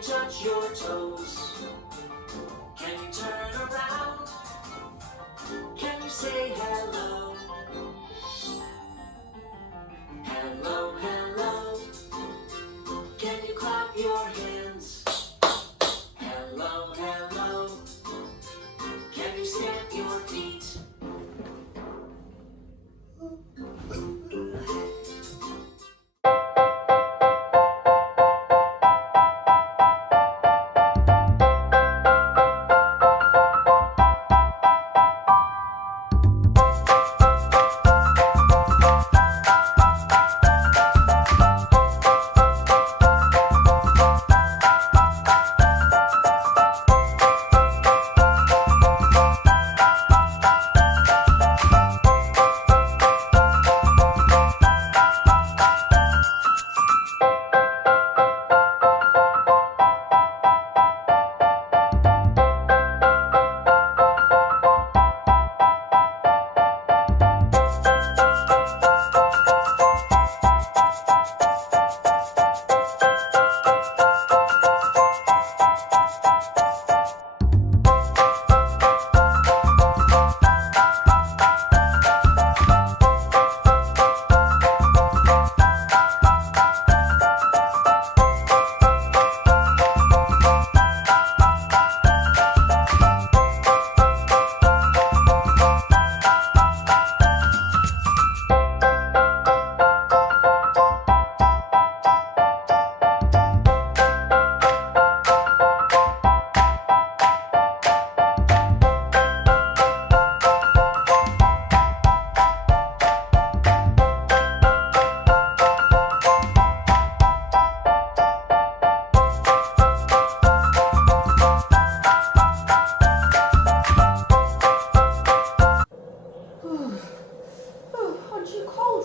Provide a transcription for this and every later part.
you touch your toes? Can you turn around? Can you say hello? Hello, hello. Can you clap your hands? Hello, hello. Can you stamp your feet?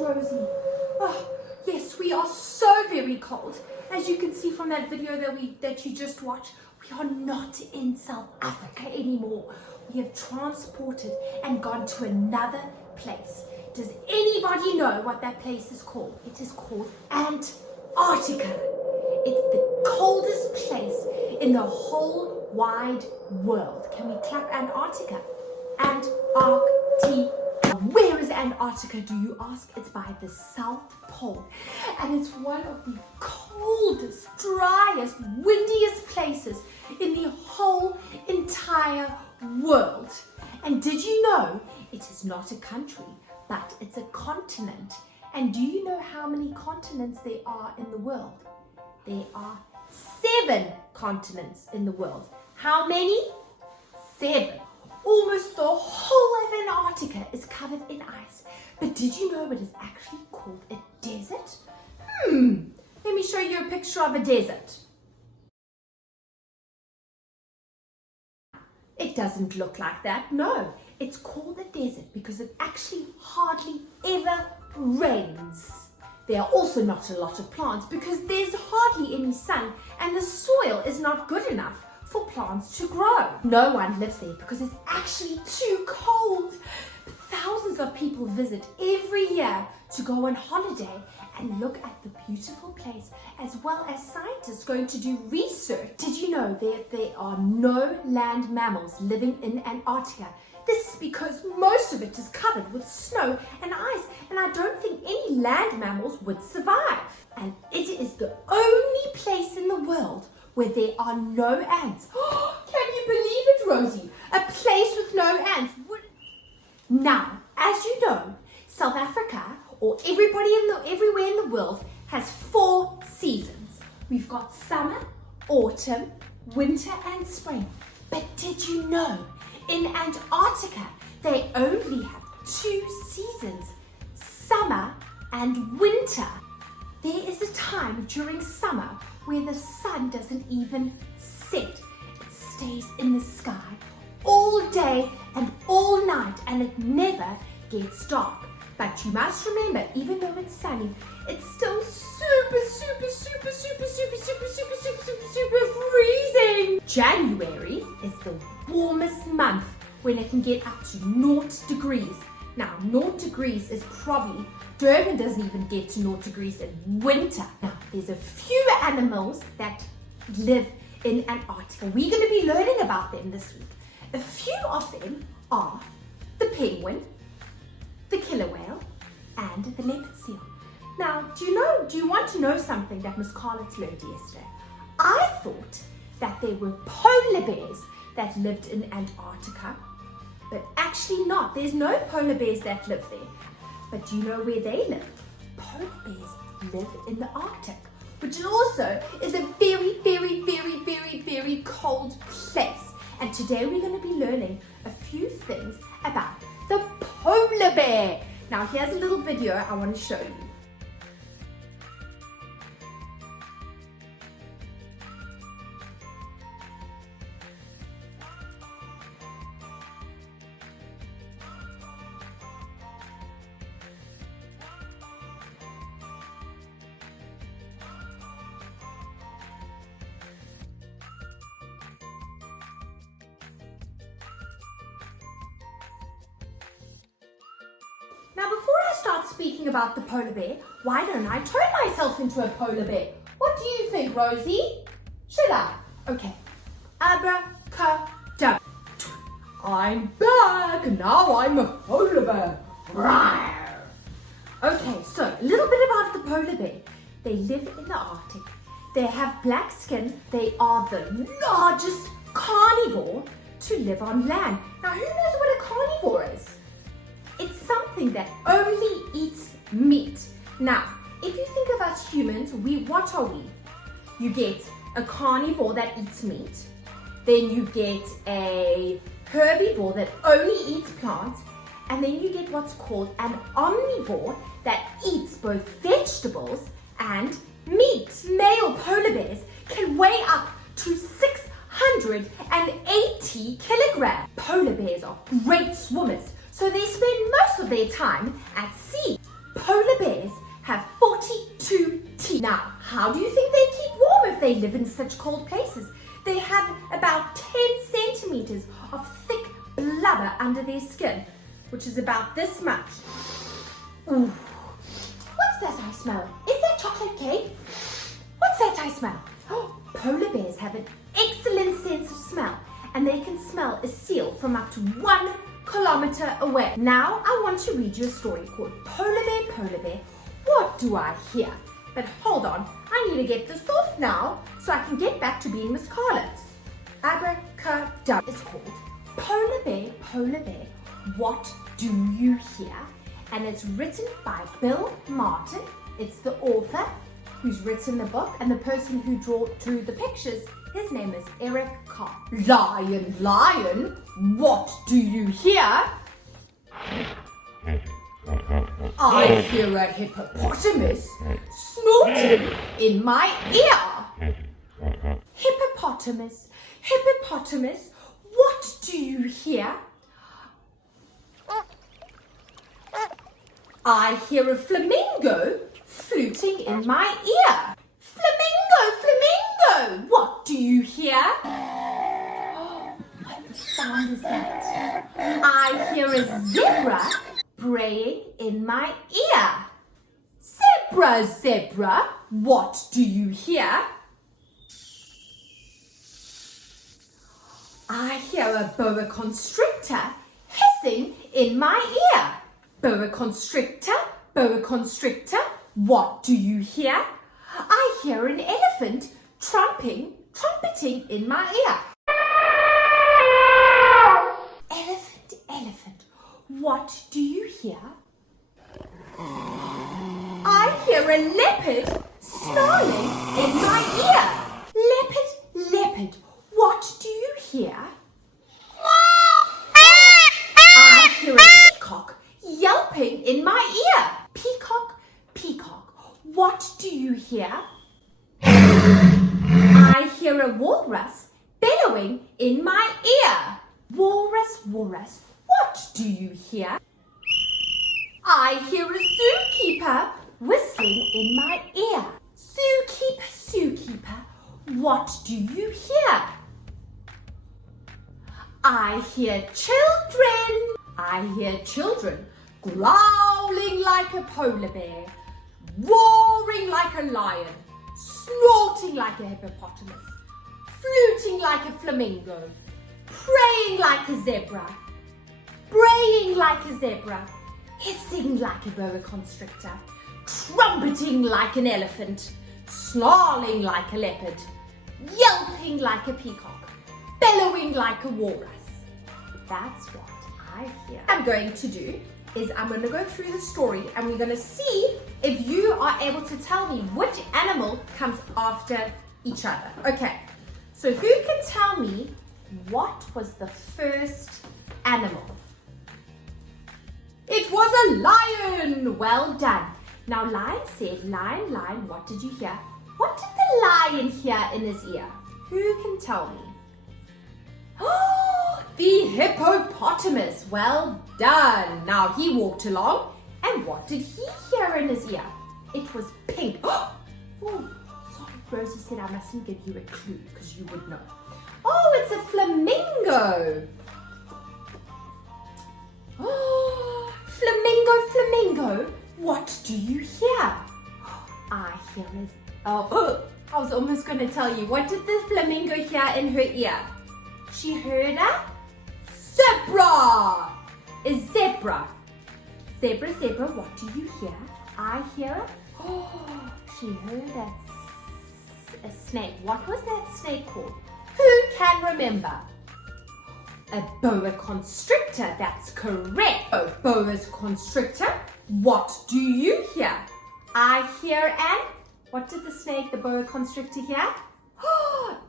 Rosie. Oh, yes, we are so very cold. As you can see from that video that you just watched, we are not in South Africa anymore. We have transported and gone to another place. Does anybody know what that place is called? It is called Antarctica. It's the coldest place in the whole wide world. Can we clap Antarctica? Antarctica. Where is Antarctica, do you ask? It's by the South Pole, and it's one of the coldest, driest, windiest places in the whole entire world. And did you know it is not a country, but it's a continent? And do you know how many continents there are in the world? There are 7 continents in the world. How many? 7. Almost the whole of Antarctica is covered in ice. But did you know it is actually called a desert? Let me show you a picture of a desert. It doesn't look like that, no. It's called a desert because it actually hardly ever rains. There are also not a lot of plants because there's hardly any sun and the soil is not good enough for plants to grow. No one lives there because it's actually too cold. But thousands of people visit every year to go on holiday and look at the beautiful place, as well as scientists going to do research. Did you know that there are no land mammals living in Antarctica? This is because most of it is covered with snow and ice, and I don't think any land mammals would survive. And it is the only place in the world where there are no ants. Can you believe it, Rosie? A place with no ants. Now, as you know, South Africa, or everywhere in the world, has 4 seasons. We've got summer, autumn, winter, and spring. But did you know, in Antarctica, they only have 2 seasons, summer and winter. There is a time during summer where the sun doesn't even set. It stays in the sky all day and all night, and it never gets dark. But you must remember, even though it's sunny, it's still super freezing. January is the warmest month when it can get up to 0 degrees. Now, 0 degrees is probably, Durban doesn't even get to 0 degrees in winter. Now, there's a few animals that live in Antarctica. We're going to be learning about them this week. A few of them are the penguin, the killer whale, and the leopard seal. Now, do you want to know something that Miss Carlitz learned yesterday? I thought that there were polar bears that lived in Antarctica, but actually not. There's no polar bears that live there. But do you know where they live? Polar bears live in the Arctic, which also is a very, very, very, very, very cold place. And today we're going to be learning a few things about the polar bear. Now here's a little video I want to show you. Now before I start speaking about the polar bear, why don't I turn myself into a polar bear? What do you think, Rosie? Should I? Okay. Abracadabra. I'm back. Now I'm a polar bear. Rawr. Okay, so a little bit about the polar bear. They live in the Arctic. They have black skin. They are the largest carnivore to live on land. Now who knows what a carnivore is? It's something that only eats meat. Now, if you think of us humans, what are we? You get a carnivore that eats meat. Then you get a herbivore that only eats plants. And then you get what's called an omnivore that eats both vegetables and meat. Male polar bears can weigh up to 680 kilograms. Polar bears are great swimmers, so they spend most of their time at sea. Polar bears have 42 teeth. Now, how do you think they keep warm if they live in such cold places? They have about 10 centimeters of thick blubber under their skin, which is about this much. Ooh. What's that I smell? Is that chocolate cake? What's that I smell? Oh, polar bears have an excellent sense of smell, and they can smell a seal from up to 1 kilometer away. Now I want to read you a story called Polar Bear, What Do I Hear? But hold on, I need to get this off now so I can get back to being Miss Carlitz. Abracadabra is called Polar Bear, What Do You Hear? And it's written by Bill Martin. It's the author who's written the book, and the person who drew the pictures, his name is Eric Carr. Lion, lion, what do you hear? I hear a hippopotamus snorting in my ear. Hippopotamus, hippopotamus, what do you hear? I hear a flamingo fluting in my ear. Flamingo, flamingo, what do you hear? What sound is that? I hear a zebra braying in my ear. Zebra, zebra, what do you hear? I hear a boa constrictor hissing in my ear. Boa constrictor, what do you hear? I hear an elephant trumpeting in my ear. Elephant, elephant, what do you hear? I hear a leopard snarling in my ear. Leopard, leopard, what do you hear? I hear a peacock yelping in my ear. Peacock, peacock, what do you hear? I hear a walrus bellowing in my ear. Walrus, walrus, what do you hear? I hear a zookeeper whistling in my ear. Zookeeper, zookeeper, what do you hear? I hear children growling like a polar bear, roaring like a lion, snorting like a hippopotamus, fluting like a flamingo, praying like a zebra, braying like a zebra, hissing like a boa constrictor, trumpeting like an elephant, snarling like a leopard, yelping like a peacock, bellowing like a walrus. That's what I hear. What I'm going to do is I'm going to go through the story and we're going to see if you are able to tell me which animal comes after each other. Okay, so who can tell me what was the first animal? It was a lion! Well done. Now lion said, lion, lion, what did you hear? What did the lion hear in his ear? Who can tell me? Oh, the hippopotamus. Well done. Now he walked along and what did he hear in his ear? It was pink. Oh, sorry, Rosie said I mustn't give you a clue because you would know. Oh, it's a flamingo. Oh, flamingo, what do you hear? I hear is, I was almost going to tell you. What did the flamingo hear in her ear? She heard a zebra. A zebra. Zebra, zebra, what do you hear? I hear she heard a snake. What was that snake called? Who can remember? A boa constrictor, that's correct. Oh, boa constrictor, what do you hear? I hear what did the snake, the boa constrictor hear?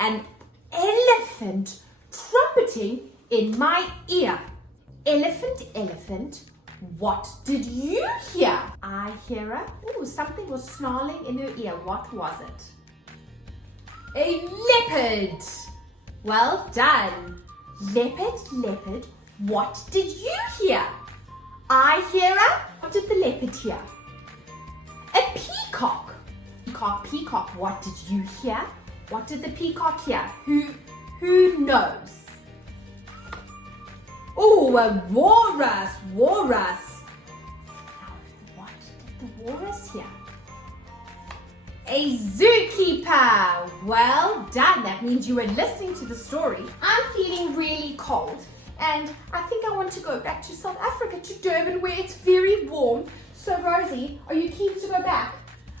An elephant trumpeting in my ear. Elephant, elephant, what did you hear? I hear something was snarling in her ear. What was it? A leopard. Well done. Leopard, leopard, what did you hear? I hear what did the leopard hear? A peacock. Peacock, peacock, what did you hear? What did the peacock hear? Who knows? Oh, a walrus, walrus. Now, what did the walrus hear? A zookeeper. Well done. That means you were listening to the story. I'm feeling really cold and I think I want to go back to South Africa, to Durban, where it's very warm. So Rosie, are you keen to go back?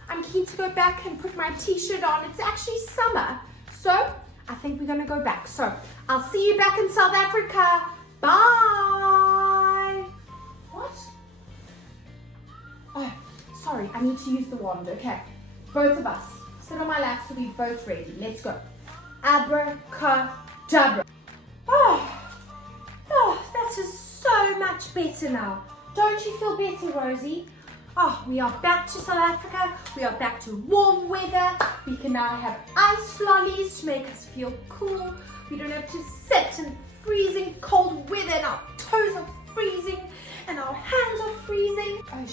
I'm keen to go back and put my t-shirt on. It's actually summer. So I think we're going to go back. So I'll see you back in South Africa. Bye. What? Oh, sorry. I need to use the wand. Okay. Both of us. Sit on my lap so we're both ready. Let's go. Abracadabra. Oh, that is so much better now. Don't you feel better, Rosie? Oh, we are back to South Africa. We are back to warm weather. We can now have ice lollies to make us feel cool. We don't have to sit in freezing cold weather and our toes are freezing and our hands are freezing. Oh,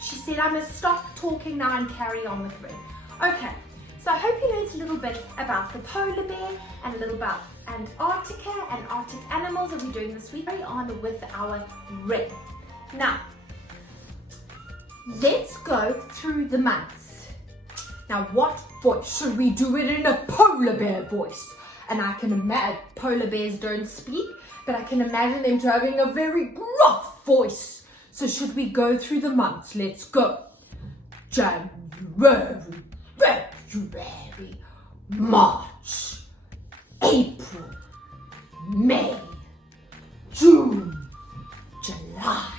she said I must stop talking now and carry on with Ring. Okay, so I hope you learned a little bit about the polar bear and a little about Antarctica and Arctic animals that we're doing this week. Carry on with our Ring. Now, let's go through the months. Now, what voice should we do it in? A polar bear voice? And I can imagine polar bears don't speak, but I can imagine them having a very gruff voice. So should we go through the months? Let's go. January, February, March, April, May, June, July,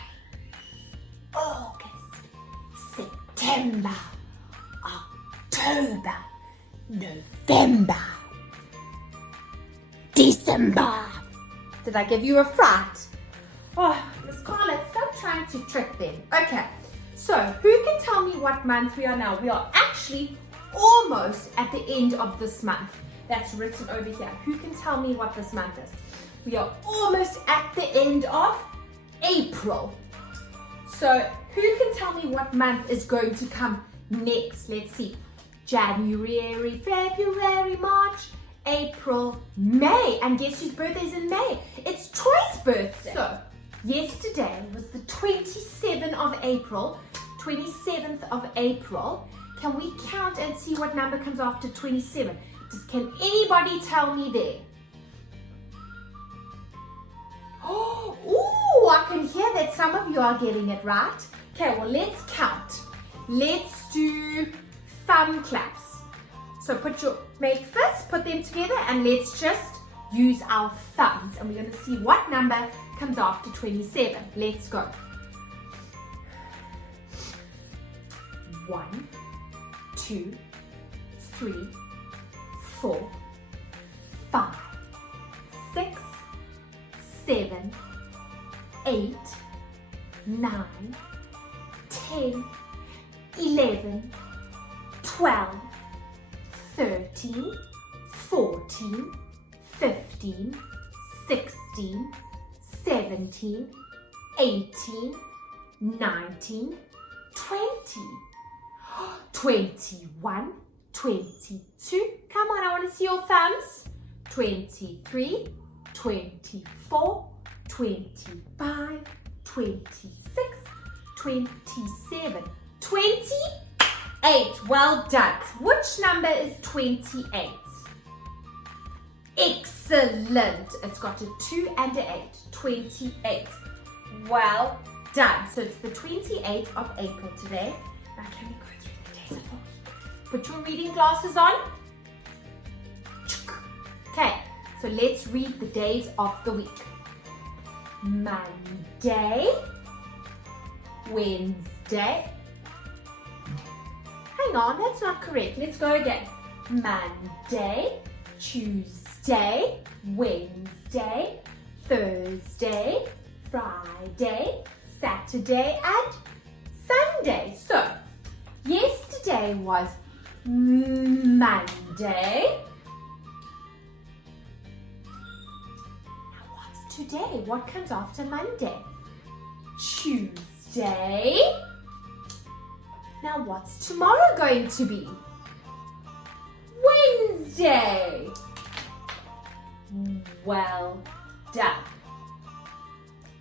August, September, October, November, December. Did I give you a fright? Oh, Miss Scarlett, stop trying to trick them. Okay, so who can tell me what month we are now? We are actually almost at the end of this month. That's written over here. Who can tell me what this month is? We are almost at the end of April. So who can tell me what month is going to come next? Let's see. January, February, March, April, May. And guess whose birthday is in May? It's Troy's birthday. So yesterday was the 27th of April. 27th of April. Can we count and see what number comes after 27? Can anybody tell me there? Oh, I can hear that some of you are getting it right. Okay, well, let's count. Let's do thumb claps. So make fists, put them together, and let's just use our thumbs. And we're going to see what number comes after 27. Let's go. 1, 2, 3, 4, 5, 6, 7, 8, 9, 10, 11, 12, 13, 14, 15, 16, 17, 18, 19, 20, 21, 22. Come on, I want to see your thumbs. 23, 24, 25, 26, 27, 28. Well done. Which number is 28? Excellent. It's got a 2 and an 8. 28. Well done. So it's the 28th of April today. Now can we go through the days of the week? Put your reading glasses on. Okay, so let's read the days of the week. Monday, Wednesday. Hang on, that's not correct. Let's go again. Monday, Tuesday, Wednesday, Thursday, Friday, Saturday, and Sunday. So, yesterday was Monday. Now, what's today? What comes after Monday? Tuesday. Now, what's tomorrow going to be? Wednesday. Well done.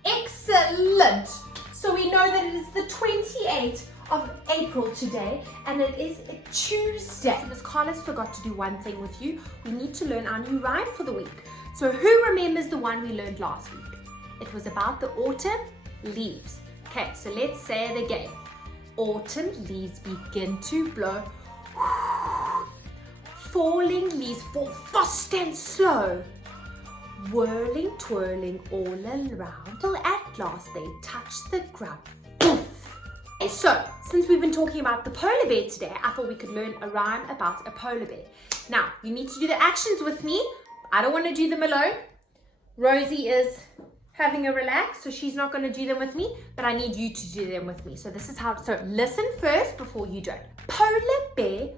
Excellent. So we know that it is the 28th of April today, and it is a Tuesday. Miss Carlos forgot to do one thing with you. We need to learn our new rhyme for the week. So who remembers the one we learned last week? It was about the autumn leaves. Okay, so let's say it again. Autumn leaves begin to blow. Falling leaves fall fast and slow. Whirling, twirling all around, till at last they touch the ground. Poof! Okay, so, since we've been talking about the polar bear today, I thought we could learn a rhyme about a polar bear. Now, you need to do the actions with me. I don't want to do them alone. Rosie is having a relax, so she's not going to do them with me, but I need you to do them with me. So this is how, so listen first before you do it. Polar bear,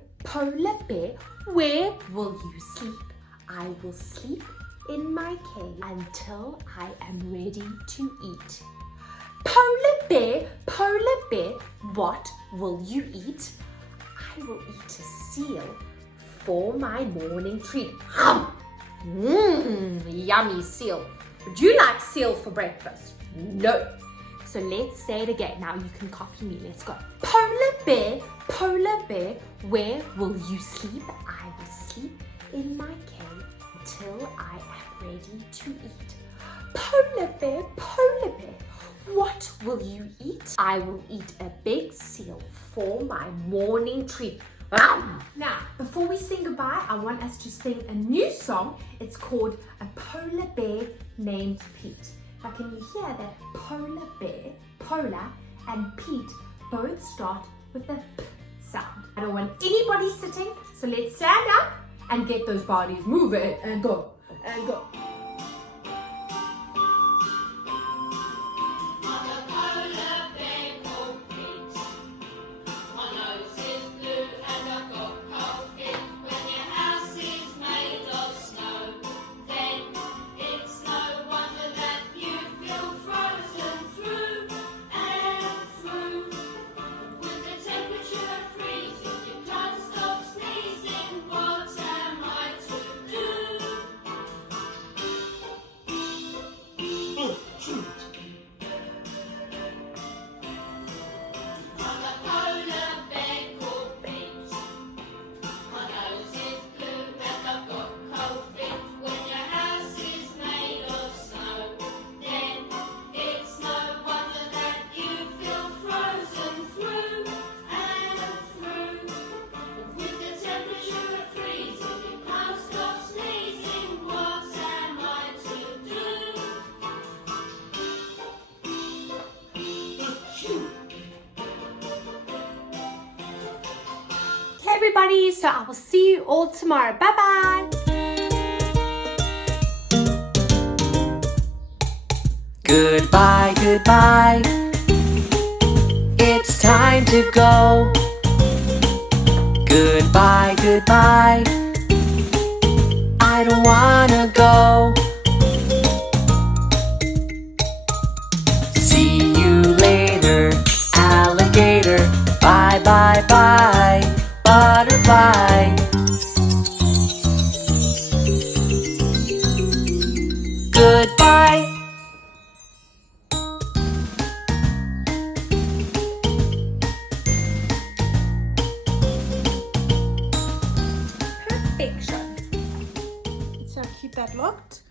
where will you sleep? I will sleep in my cave until I am ready to eat. Polar bear, what will you eat? I will eat a seal for my morning treat. Yummy seal. Would you like seal for breakfast? No. So let's say it again. Now you can copy me. Let's go. Polar bear, where will you sleep? I will sleep in my cave until I am ready to eat. Polar bear, what will you eat? I will eat a big seal for my morning treat. Now, before we sing goodbye, I want us to sing a new song. It's called A Polar Bear Named Pete. Now, can you hear that polar bear, polar, and Pete both start with a P sound? I don't want anybody sitting, so let's stand up and get those bodies moving and go, and go. everybody. So I will see you all tomorrow. Bye-bye. Goodbye, goodbye. It's time to go. Goodbye, goodbye. I don't wanna go. See you later, alligator. Bye, bye, bye, butterfly. Goodbye. Perfection. So keep that locked.